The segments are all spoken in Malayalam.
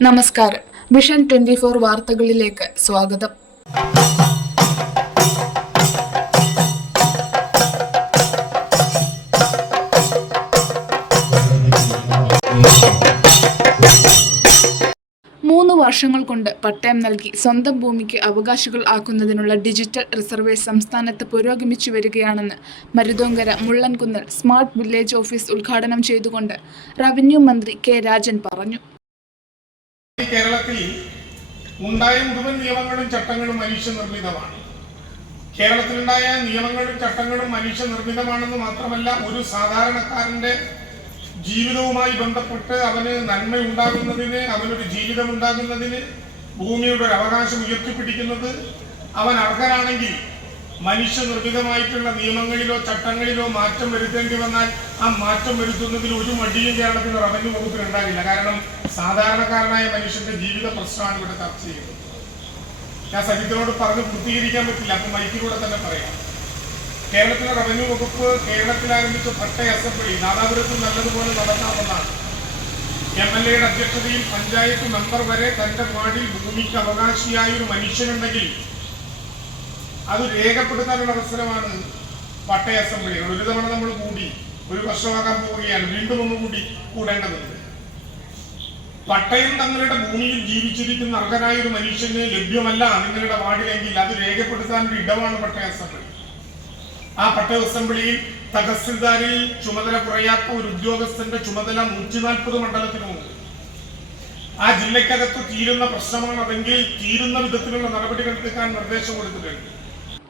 നമസ്കാരം. വിഷൻ ട്വന്റി ഫോർ വാർത്തകളിലേക്ക് സ്വാഗതം. മൂന്ന് വർഷങ്ങൾ കൊണ്ട് പട്ടയം നൽകി സ്വന്തം ഭൂമിക്ക് അവകാശികൾ ആക്കുന്നതിനുള്ള ഡിജിറ്റൽ റിസർവേ സംസ്ഥാനത്ത് പുരോഗമിച്ചു വരികയാണെന്ന് മരുതോങ്കര മുള്ളൻകുന്നൽ സ്മാർട്ട് വില്ലേജ് ഓഫീസ് ഉദ്ഘാടനം ചെയ്തുകൊണ്ട് റവന്യൂ മന്ത്രി കെ രാജൻ പറഞ്ഞു. കേരളത്തിൽ ഉണ്ടായ മുഴുവൻ നിയമങ്ങളും ചട്ടങ്ങളും മനുഷ്യ നിർമ്മിതമാണ് കേരളത്തിലുണ്ടായ നിയമങ്ങളും ചട്ടങ്ങളും മനുഷ്യ നിർമ്മിതമാണെന്ന് മാത്രമല്ല ഒരു സാധാരണക്കാരന്റെ ജീവിതവുമായി ബന്ധപ്പെട്ട് അവന് നന്മ ഉണ്ടാകുന്നതിന് അവനൊരു ജീവിതം ഉണ്ടാകുന്നതിന് ഭൂമിയുടെ ഒരു അവകാശം ഉയർത്തിപ്പിടിക്കുന്നത് അവൻ അർഹനാണെങ്കിൽ മനുഷ്യനിർമ്മിതമായിട്ടുള്ള നിയമങ്ങളിലോ ചട്ടങ്ങളിലോ മാറ്റം വരുത്തേണ്ടി വന്നാൽ ആ മാറ്റം വരുത്തുന്നതിൽ ഒരു മടിയും കേരളത്തിൽ റവന്യൂ വകുപ്പിൽ ഉണ്ടാകില്ല. കാരണം സാധാരണക്കാരനായ മനുഷ്യന്റെ ജീവിത പ്രശ്നമാണ് ഇവിടെ ചർച്ച ചെയ്യുന്നത്. ഞാൻ സജിത്തിനോട് പറഞ്ഞ് പൂർത്തീകരിക്കാൻ പറ്റില്ല. അപ്പൊ മൈക്കിലൂടെ തന്നെ പറയാം. കേരളത്തിലെ റവന്യൂ വകുപ്പ് കേരളത്തിൽ ആരംഭിച്ച പട്ടയ അസംബ്ലി നാദാപുരത്ത് നല്ലതുപോലെ നടത്താമെന്നാണ് എം എൽ എയുടെ അധ്യക്ഷതയിൽ പഞ്ചായത്ത് മെമ്പർ വരെ തന്റെ വാർഡിൽ ഭൂമിക്ക് അവകാശിയായ ഒരു മനുഷ്യനുണ്ടെങ്കിൽ അത് രേഖപ്പെടുത്താനുള്ള അവസരമാണ് പട്ടയ അസംബ്ലികൾ ഒരു തവണ നമ്മൾ കൂടി ഒരു വർഷമാകാൻ പോവുകയാണ്. വീണ്ടും ഒന്ന് കൂടി കൂടേണ്ടതുണ്ട്. പട്ടയം തങ്ങളുടെ ഭൂമിയിൽ ജീവിച്ചിരിക്കുന്ന അർഹനായ ഒരു മനുഷ്യന് ലഭ്യമല്ല നിങ്ങളുടെ വാർഡിലെങ്കിൽ അത് രേഖപ്പെടുത്താൻ ഒരു ഇടമാണ് പട്ടയ അസംബ്ലി. ആ പട്ടയ അസംബ്ലിയിൽ തഹസിൽദാരിൽ ചുമതല കുറയാത്ത ഒരു ഉദ്യോഗസ്ഥന്റെ ചുമതല നൂറ്റി നാൽപ്പത് മണ്ഡലത്തിനുമുണ്ട് ആ ജില്ലക്കകത്ത് തീരുന്ന പ്രശ്നമാണ് അതെങ്കിൽ തീരുന്ന വിധത്തിലുള്ള നടപടികൾ എടുക്കാൻ നിർദ്ദേശം കൊടുത്തിട്ടുണ്ട്.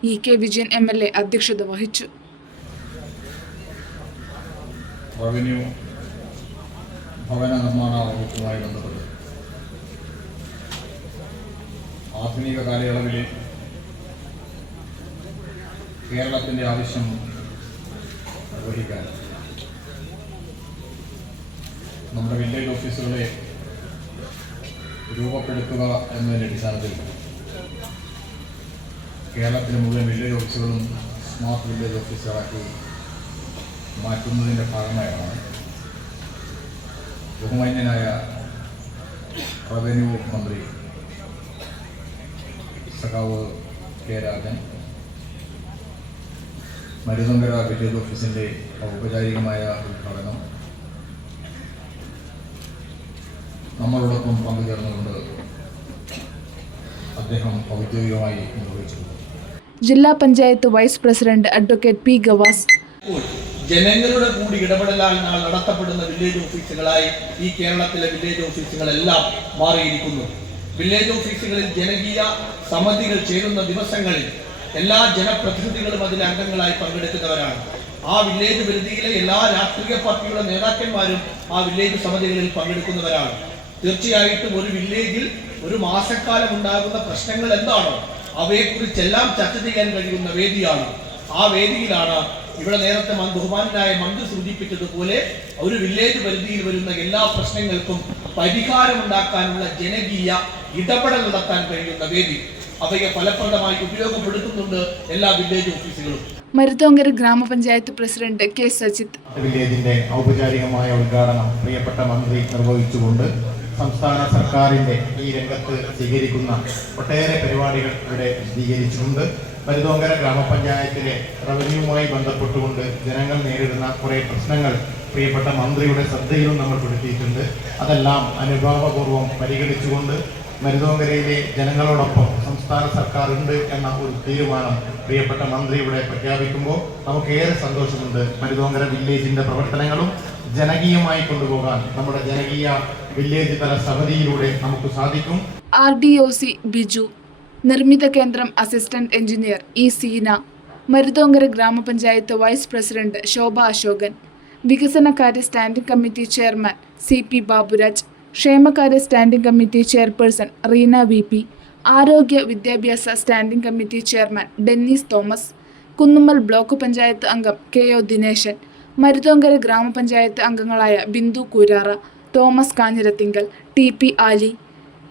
E K Vijayan M L A അധ്യക്ഷത വഹിച്ചു. റവന്യൂ ഭവന നിർമ്മാണ വകുപ്പുമായി ബന്ധപ്പെട്ട് ആധുനിക കാലയളവിൽ കേരളത്തിന്റെ ആവശ്യം നിർവഹിക്കാൻ നമ്മുടെ വില്ലേജ് ഓഫീസുകളെ രൂപപ്പെടുത്തുക എന്നതിന്റെ അടിസ്ഥാനത്തിൽ കേരളത്തിലെ മുഴുവൻ വില്ലേജ് ഓഫീസുകളും സ്മാർട്ട് വില്ലേജ് ഓഫീസുകളാക്കി മാറ്റുന്നതിന്റെ ഭാഗമായാണ്. ബഹുമാന്യനായ റവന്യൂ മന്ത്രി സഖാവ് കെ രാജൻ മരുതങ്കര വില്ലേജ് ഓഫീസിന്റെ ഔപചാരികമായ ഉദ്ഘാടനം നമ്മളോടൊപ്പം പങ്കുചേർന്നുകൊണ്ട് അദ്ദേഹം ഔദ്യോഗികമായി നിർവഹിച്ചു Jilla panchayat vice president advocate P Gavas. ജനങ്ങളുടെ കൂടി ഇടപെടലാൽ നടത്തപ്പെടുന്ന വില്ലേജ് ഓഫീസുകളായി ഈ കേരളത്തിലെ വില്ലേജ് ഓഫീസുകളെല്ലാം മാറിയിരിക്കുന്നു. വില്ലേജ് ഓഫീസുകളിൽ ജനകീയ സമിതികൾ ചേരുന്ന ദിവസങ്ങളിൽ എല്ലാ ജനപ്രതിനിധികളും അതിൽ അംഗങ്ങളായി പങ്കെടുക്കുന്നവരാണ്. ആ വില്ലേജ് പരിധിയിലെ എല്ലാ രാഷ്ട്രീയ പാർട്ടികളുടെ നേതാക്കന്മാരും ആ വില്ലേജ് സമിതികളിൽ പങ്കെടുക്കുന്നവരാണ്. തീർച്ചയായിട്ടും ഒരു വില്ലേജിൽ ഒരു മാസക്കാലം ഉണ്ടാകുന്ന പ്രശ്നങ്ങൾ എന്താണോ അവയെക്കുറിച്ചെല്ലാം ചർച്ച ചെയ്യാൻ കഴിയുന്ന വേദിയാണ്. ആ വേദിയിലാണ് ഇവിടെ നേരത്തെ മൻ- ബഹുമാനായ മന്ത്രി സൂചിപ്പിച്ചതുപോലെ ഒരു വില്ലേജ് പരിധിയിൽ വരുന്ന എല്ലാ പ്രശ്നങ്ങൾക്കും പരിഹാരം ഉണ്ടാക്കാനുള്ള ജനകീയ ഇടപെടൽ നടത്താൻ കഴിയുന്ന വേദി. അവയെ ഫലപ്രദമായി ഉപയോഗപ്പെടുത്തുന്നുണ്ട് എല്ലാ വില്ലേജ് ഓഫീസുകളും മരുത്തോങ്കര ഗ്രാമപഞ്ചായത്ത് പ്രസിഡന്റ് കെ. സജിത് വില്ലേജിന്റെ ഔപചാരികമായ ഉദ്ഘാടനം പ്രിയപ്പെട്ട മന്ത്രി നിർവഹിച്ചുകൊണ്ട് സംസ്ഥാന സർക്കാരിന്റെ ഈ രംഗത്ത് സ്വീകരിക്കുന്ന ഒട്ടേറെ പരിപാടികൾ ഇവിടെ വിശദീകരിച്ചിട്ടുണ്ട് മരുതോങ്കര ഗ്രാമപഞ്ചായത്തിലെ റവന്യൂവുമായി ബന്ധപ്പെട്ടുകൊണ്ട് ജനങ്ങൾ നേരിടുന്ന കുറേ പ്രശ്നങ്ങൾ പ്രിയപ്പെട്ട മന്ത്രിയുടെ ശ്രദ്ധയിലും നമ്മൾ പെടുത്തിയിട്ടുണ്ട്. അതെല്ലാം അനുഭാവപൂർവം പരിഗണിച്ചുകൊണ്ട് മരുതോങ്കരയിലെ ജനങ്ങളോടൊപ്പം സംസ്ഥാന സർക്കാർ ഉണ്ട് എന്ന ഒരു തീരുമാനം പ്രിയപ്പെട്ട മന്ത്രി ഇവിടെ പ്രഖ്യാപിക്കുമ്പോൾ നമുക്കേറെ സന്തോഷമുണ്ട്. മരുതോങ്കര വില്ലേജിന്റെ പ്രവർത്തനങ്ങളും ജനകീയമായി കൊണ്ടുപോകാൻ നമ്മുടെ ജനകീയ തല നമുക്ക് സാധിക്കും. R D O C Biju. നിർമ്മിത കേന്ദ്രം assistant engineer E Seena. Maruthonkara grama panchayat vice president Shobha Ashokan. വികസനകാര്യ standing committee chairman C P Baburaj. ക്ഷേമകാര്യ standing committee chairperson Reena V P. ആരോഗ്യ വിദ്യാഭ്യാസ standing committee chairman Dennis Thomas. Kunnummal block panchayat അംഗം കെ ഒ ദിനേശൻ. മരുതോങ്കര ഗ്രാമപഞ്ചായത്ത് അംഗങ്ങളായ Bindu Koorara. Thomas Kanjirathinkal T P Ali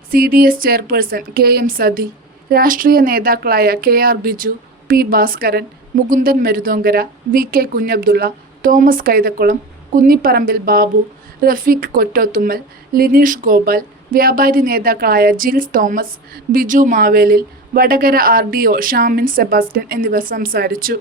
C D S chairperson K M Sathi രാഷ്ട്രീയ നേതാക്കളായ K R Biju P Bhaskaran Mukundan Maruthonkara V K Kunjabdulla Thomas Kaithakulam Kunniparambil Babu Rafeeq Kottothummal Lineesh Gopal വ്യാപാരി നേതാക്കളായ Jils Thomas Biju Mavelil Vadakara R D O Shamin Sebastian എന്നിവർ സംസാരിച്ചു.